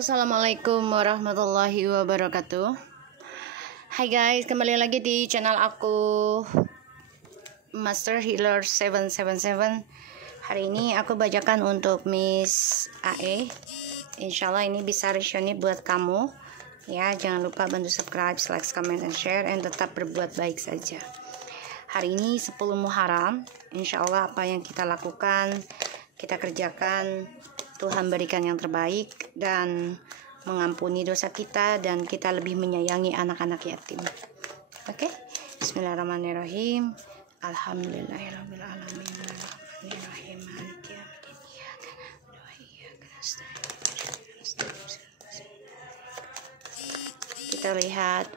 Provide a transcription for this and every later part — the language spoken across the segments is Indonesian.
Halo, assalamualaikum warahmatullahi wabarakatuh. Hai guys, kembali lagi di channel aku Master Healer 777. Hari ini aku bacakan untuk Miss AE. Insyaallah ini bisa resonate buat kamu. Ya, jangan lupa bantu subscribe, like, comment, and share, and tetap berbuat baik saja. Hari ini 10 Muharram. Insyaallah apa yang kita lakukan, kita kerjakan, Tuhan berikan yang terbaik dan mengampuni dosa kita, dan kita lebih menyayangi anak-anak yatim. Oke? Bismillahirrahmanirrahim. Alhamdulillahirabbil alamin. Arrahmanirrahim. Maliki yaumiddin. Kita lihat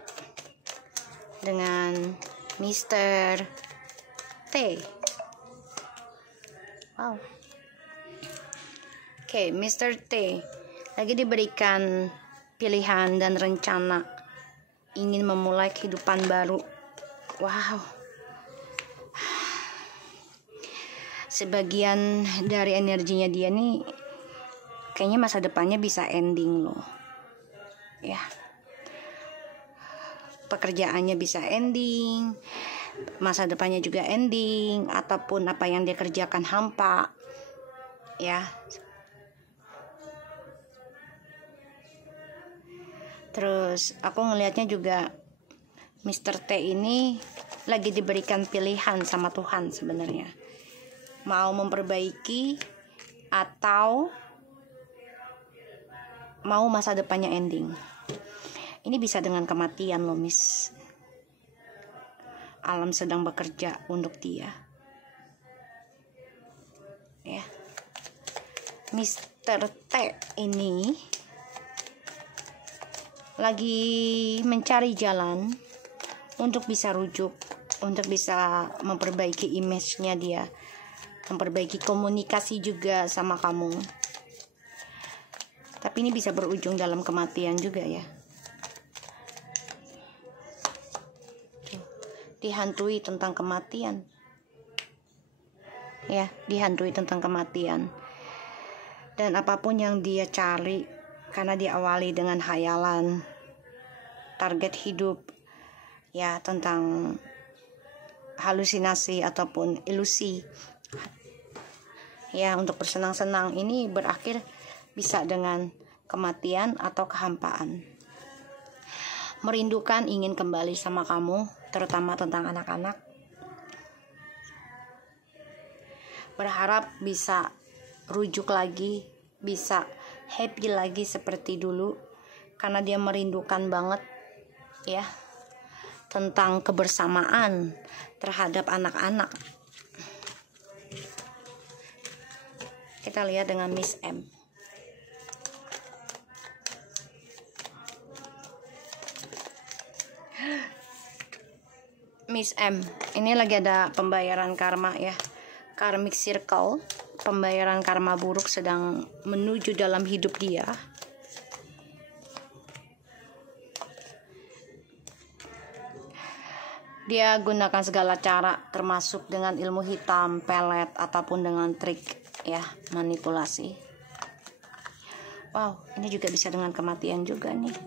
dengan Mr. T. Wow. Oke, Mr. T lagi diberikan pilihan dan rencana ingin memulai kehidupan baru. Wow. Sebagian dari energinya dia nih kayaknya masa depannya bisa ending loh. Ya. Pekerjaannya bisa ending, masa depannya juga ending, ataupun apa yang dia kerjakan hampa. Ya. Terus aku ngelihatnya juga Mr. T ini lagi diberikan pilihan sama Tuhan sebenarnya. Mau memperbaiki atau mau masa depannya ending. Ini bisa dengan kematian loh, Miss. Alam sedang bekerja untuk dia. Ya. Mr. T ini lagi mencari jalan untuk bisa rujuk, untuk bisa memperbaiki image-nya dia, memperbaiki komunikasi juga sama kamu. Tapi ini bisa berujung dalam kematian juga ya. Dihantui tentang kematian. Ya, dihantui tentang kematian. Dan apapun yang dia cari, karena diawali dengan khayalan, target hidup, ya, tentang halusinasi ataupun ilusi. Ya, untuk bersenang-senang ini berakhir bisa dengan kematian atau kehampaan. Merindukan, ingin kembali sama kamu, terutama tentang anak-anak. Berharap bisa rujuk lagi, bisa happy lagi seperti dulu, karena dia merindukan banget ya tentang kebersamaan terhadap anak-anak. Kita lihat dengan Miss M. Miss M ini lagi ada pembayaran karma ya, karmic circle. Pembayaran karma buruk sedang menuju dalam hidup dia. Dia gunakan segala cara, termasuk dengan ilmu hitam, pelet, ataupun dengan trik ya, manipulasi. Wow, ini juga bisa dengan kematian juga nih.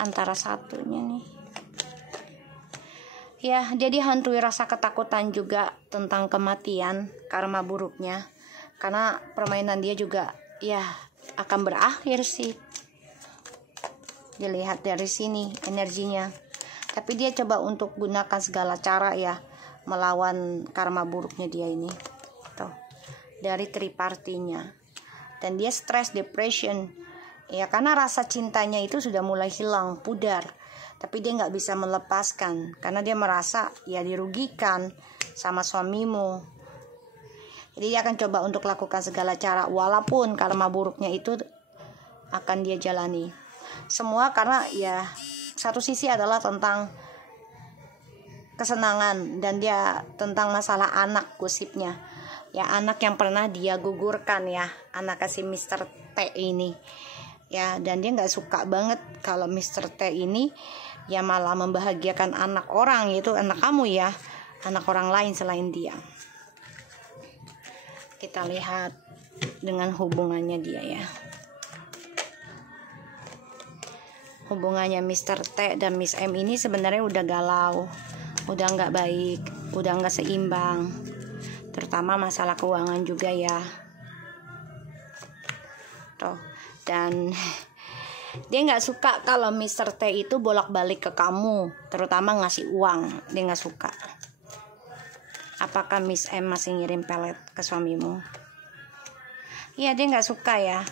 Antara satunya nih. Ya, jadi hantui rasa ketakutan juga tentang kematian, karma buruknya. Karena permainan dia juga ya akan berakhir sih. Dilihat dari sini energinya. Tapi dia coba untuk gunakan segala cara ya melawan karma buruknya dia ini. Tuh. Dari tripartinya. Dan dia stres, depression. Ya karena rasa cintanya itu sudah mulai hilang, pudar. Tapi dia nggak bisa melepaskan karena dia merasa ya dirugikan sama suamimu. Jadi dia akan coba untuk lakukan segala cara walaupun karma buruknya itu akan dia jalani. Semua karena ya satu sisi adalah tentang kesenangan dan dia tentang masalah anak gosipnya. Ya anak yang pernah dia gugurkan ya, anak kasih Mr. T ini. Ya dan dia nggak suka banget kalau Mr. T ini ya malah membahagiakan anak orang, yaitu anak kamu ya, anak orang lain selain dia. Kita lihat dengan hubungannya dia ya. hubungannya Mr. T dan Miss M ini sebenarnya udah galau, udah nggak baik, udah nggak seimbang, terutama masalah keuangan juga ya. Tuh. Dan dia nggak suka kalau Mr. T itu bolak-balik ke kamu, terutama ngasih uang, dia nggak suka. Apakah Miss M masih ngirim pelet ke suamimu? Iya, dia nggak suka ya.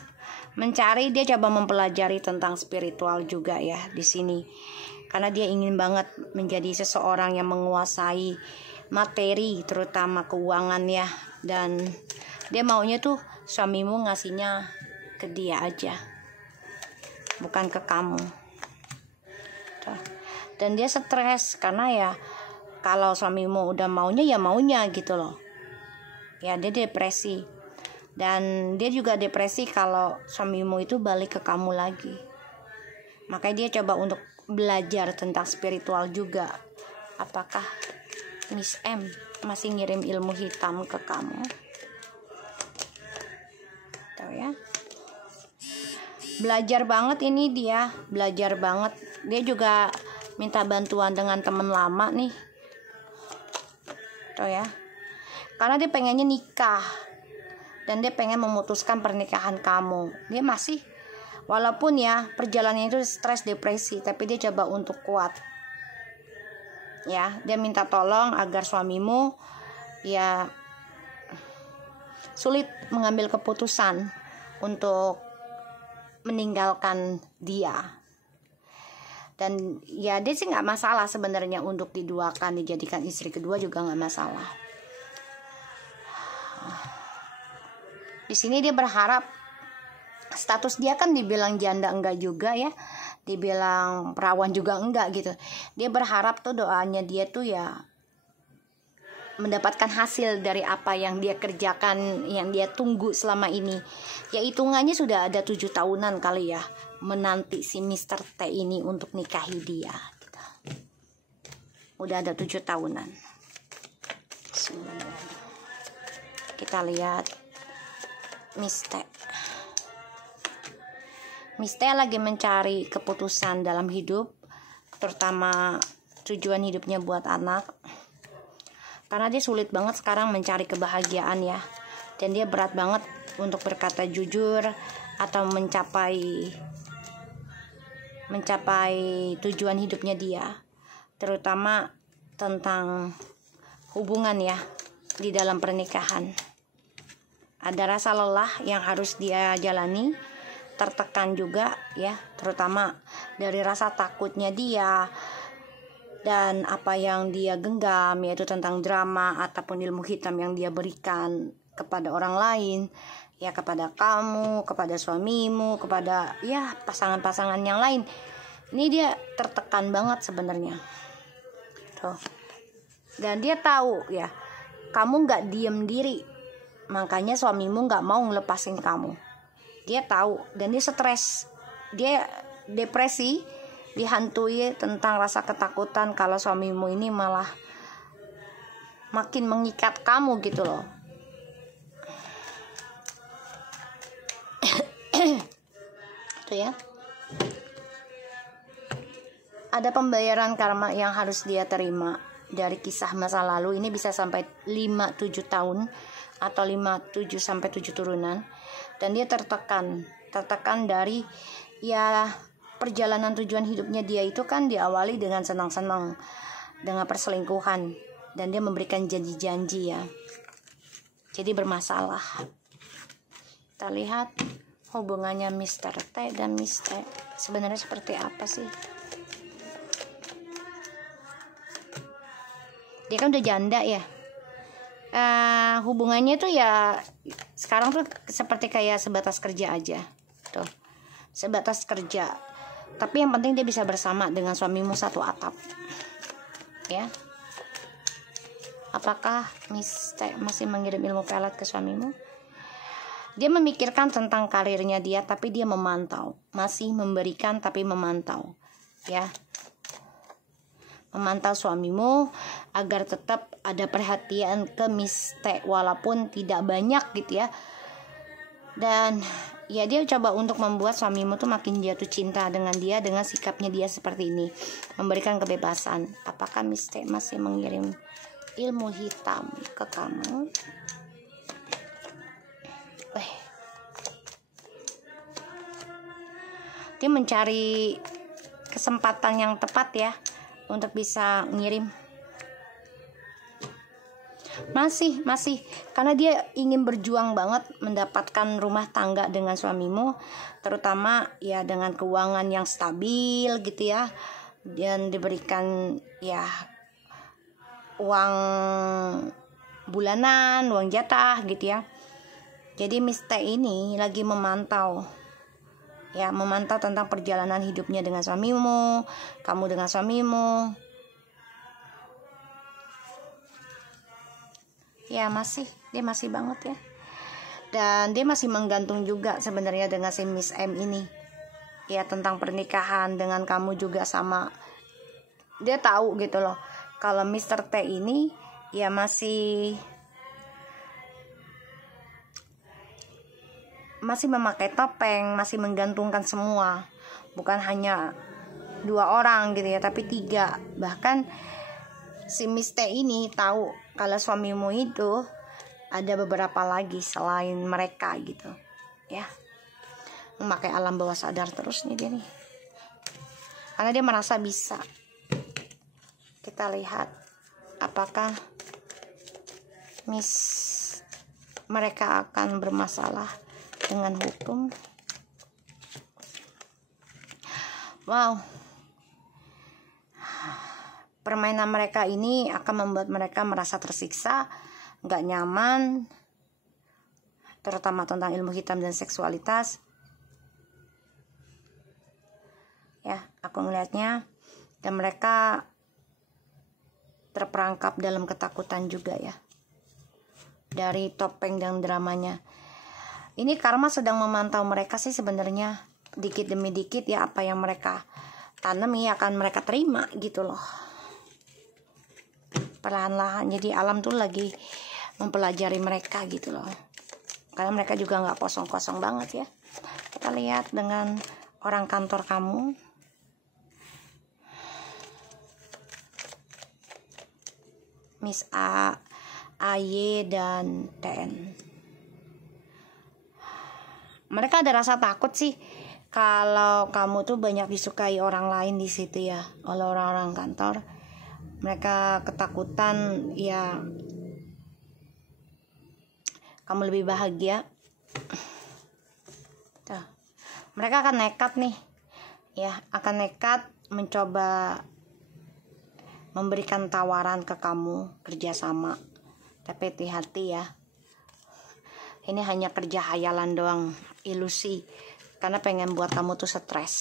Mencari, dia coba mempelajari tentang spiritual juga ya di sini, karena dia ingin banget menjadi seseorang yang menguasai materi, terutama keuangan ya. Dan dia maunya tuh suamimu ngasihnya ke dia aja, bukan ke kamu. Dan dia stres karena ya kalau suamimu udah maunya ya maunya gitu loh ya. Dia depresi, dan dia juga depresi kalau suamimu itu balik ke kamu lagi. Makanya dia coba untuk belajar tentang spiritual juga. Apakah Miss M masih ngirim ilmu hitam ke kamu? Tahu ya, belajar banget ini dia, belajar banget. Dia juga minta bantuan dengan teman lama nih. Tuh ya, karena dia pengennya nikah dan dia pengen memutuskan pernikahan kamu. Dia masih, walaupun ya perjalanannya itu stres, depresi, tapi dia coba untuk kuat ya. Dia minta tolong agar suamimu ya sulit mengambil keputusan untuk meninggalkan dia. Dan ya dia sih nggak masalah sebenarnya untuk diduakan, dijadikan istri kedua juga nggak masalah. Di sini dia berharap, status dia kan dibilang janda enggak juga ya, dibilang perawan juga enggak gitu. Dia berharap tuh doanya dia tuh ya mendapatkan hasil dari apa yang dia kerjakan, yang dia tunggu selama ini. Ya hitungannya sudah ada 7 tahunan kali ya menanti si Mr. T ini untuk nikahi dia. Udah ada 7 tahunan. Kita lihat Miss T. Miss T lagi mencari keputusan dalam hidup, terutama tujuan hidupnya buat anak. Karena dia sulit banget sekarang mencari kebahagiaan ya. Dan dia berat banget untuk berkata jujur atau mencapai tujuan hidupnya dia, terutama tentang hubungan ya di dalam pernikahan. Ada rasa lelah yang harus dia jalani, tertekan juga ya, terutama dari rasa takutnya dia dan apa yang dia genggam, yaitu tentang drama ataupun ilmu hitam yang dia berikan kepada orang lain ya, kepada kamu, kepada suamimu, kepada ya pasangan-pasangan yang lain. Ini dia tertekan banget sebenarnya. Tuh. Dan dia tahu ya, kamu nggak diem diri, makanya suamimu nggak mau ngelepasin kamu. Dia tahu dan dia stres, dia depresi, dihantui tentang rasa ketakutan kalau suamimu ini malah makin mengikat kamu gitu loh. Tuh ya, ada pembayaran karma yang harus dia terima dari kisah masa lalu. Ini bisa sampai 5-7 tahun atau 5-7 turunan. Dan dia tertekan dari ya perjalanan tujuan hidupnya dia itu kan diawali dengan senang-senang, dengan perselingkuhan, dan dia memberikan janji-janji ya. Jadi bermasalah. Kita lihat hubungannya Mr. T dan Miss T sebenarnya seperti apa sih? Dia kan udah janda ya. Hubungannya tuh ya sekarang tuh seperti kayak sebatas kerja aja. Tuh, sebatas kerja. Tapi yang penting dia bisa bersama dengan suamimu satu atap. Ya. Apakah Miss T masih mengirim ilmu pelet ke suamimu? Dia memikirkan tentang karirnya dia, tapi dia memantau. Masih memberikan tapi memantau. Ya. Memantau suamimu agar tetap ada perhatian ke Miss T, walaupun tidak banyak gitu ya. Dan ya dia coba untuk membuat suamimu tuh makin jatuh cinta dengan dia, dengan sikapnya dia seperti ini, memberikan kebebasan. Apakah Miste masih mengirim ilmu hitam ke kamu? Dia mencari kesempatan yang tepat ya untuk bisa ngirim. Masih karena dia ingin berjuang banget mendapatkan rumah tangga dengan suamimu, terutama ya dengan keuangan yang stabil gitu ya, dan diberikan ya uang bulanan, uang jatah gitu ya. Jadi Miste ini lagi memantau tentang perjalanan hidupnya dengan suamimu, kamu dengan suamimu. Ya dia masih banget ya. Dan dia masih menggantung juga sebenarnya dengan si Miss M ini. Ya tentang pernikahan dengan kamu juga sama. Dia tahu gitu loh, kalau Mr. T ini ya masih memakai topeng, masih menggantungkan semua. Bukan hanya 2 orang gitu ya, tapi 3. Bahkan si Miss T ini tahu kalau suamimu itu ada beberapa lagi selain mereka gitu ya. Memakai alam bawah sadar terus nih dia nih, karena dia merasa bisa. Kita lihat apakah mereka akan bermasalah dengan hukum. Wow, permainan mereka ini akan membuat mereka merasa tersiksa, gak nyaman, terutama tentang ilmu hitam dan seksualitas. Ya, aku ngelihatnya. Dan mereka terperangkap dalam ketakutan juga ya, dari topeng dan dramanya. Ini karma sedang memantau mereka sih sebenarnya. Dikit demi dikit ya, apa yang mereka tanam ya akan mereka terima gitu loh, perlahan-lahan. Jadi alam tuh lagi mempelajari mereka gitu loh, karena mereka juga gak kosong-kosong banget ya. Kita lihat dengan orang kantor kamu. Miss A, AY, dan TN. Mereka ada rasa takut sih kalau kamu tuh banyak disukai orang lain di situ ya, oleh orang-orang kantor. Mereka ketakutan ya kamu lebih bahagia. Tuh. Mereka akan nekat nih ya, akan nekat mencoba memberikan tawaran ke kamu kerjasama. Tapi hati-hati ya, ini hanya kerja hayalan doang, ilusi, karena pengen buat kamu tuh stres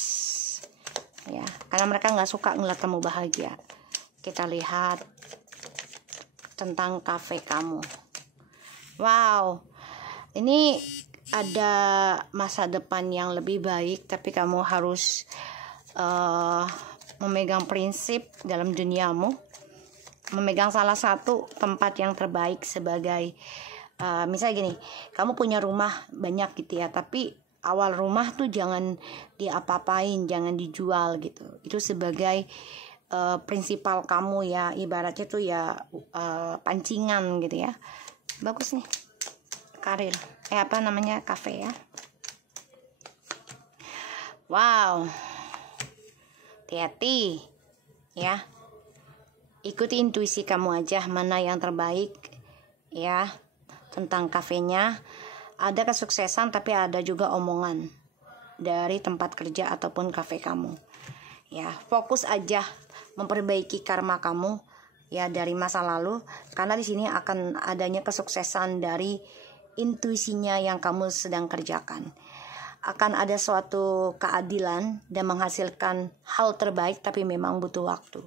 ya, karena mereka nggak suka ngeliat kamu bahagia. Kita lihat tentang kafe kamu. Wow, ini ada masa depan yang lebih baik, tapi kamu harus memegang prinsip dalam duniamu, memegang salah satu tempat yang terbaik sebagai misalnya gini, kamu punya rumah banyak gitu ya, tapi awal rumah tuh jangan diapa-apain, jangan dijual gitu. Itu sebagai prinsipal kamu ya, ibaratnya tuh ya pancingan gitu ya. Bagus nih karir, kafe ya. Wow, hati-hati ya, ikuti intuisi kamu aja mana yang terbaik ya. Tentang kafenya ada kesuksesan, tapi ada juga omongan dari tempat kerja ataupun kafe kamu ya. Fokus aja memperbaiki karma kamu ya dari masa lalu, karena di sini akan adanya kesuksesan dari intuisinya yang kamu sedang kerjakan. Akan ada suatu keadilan dan menghasilkan hal terbaik, tapi memang butuh waktu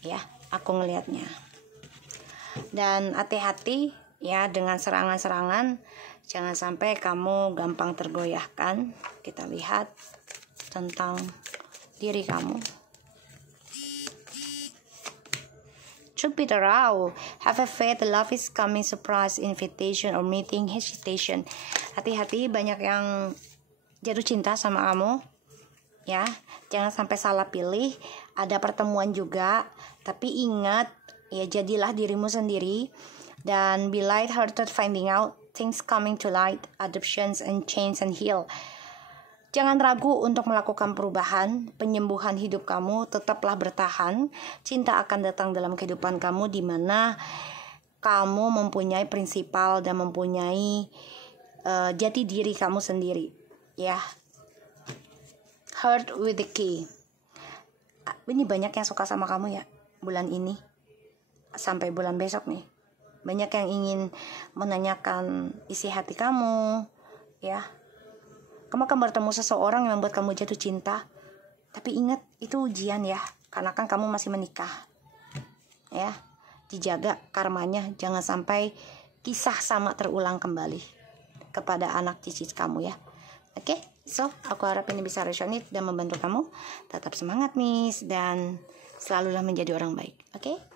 ya, aku ngelihatnya. Dan hati-hati ya dengan serangan-serangan, jangan sampai kamu gampang tergoyahkan. Kita lihat tentang diri kamu. Jupiter, have a faith, love is coming, surprise, invitation or meeting, hesitation. Hati-hati, banyak yang jatuh cinta sama kamu. Ya, jangan sampai salah pilih. Ada pertemuan juga, tapi ingat, ya jadilah dirimu sendiri. Dan be light-hearted finding out things coming to light, adoptions and change and heal. Jangan ragu untuk melakukan perubahan, penyembuhan hidup kamu, tetaplah bertahan. Cinta akan datang dalam kehidupan kamu di mana kamu mempunyai prinsipal dan mempunyai jati diri kamu sendiri. Ya. Heart with the key. Ini banyak yang suka sama kamu ya bulan ini sampai bulan besok nih. Banyak yang ingin menanyakan isi hati kamu, ya. Kamu akan bertemu seseorang yang membuat kamu jatuh cinta. Tapi ingat, itu ujian ya, karena kan kamu masih menikah. Ya, dijaga karmanya, jangan sampai kisah sama terulang kembali kepada anak cicit kamu ya. Oke, so aku harap ini bisa resonate dan membantu kamu. Tetap semangat Miss, dan selalulah menjadi orang baik. Oke.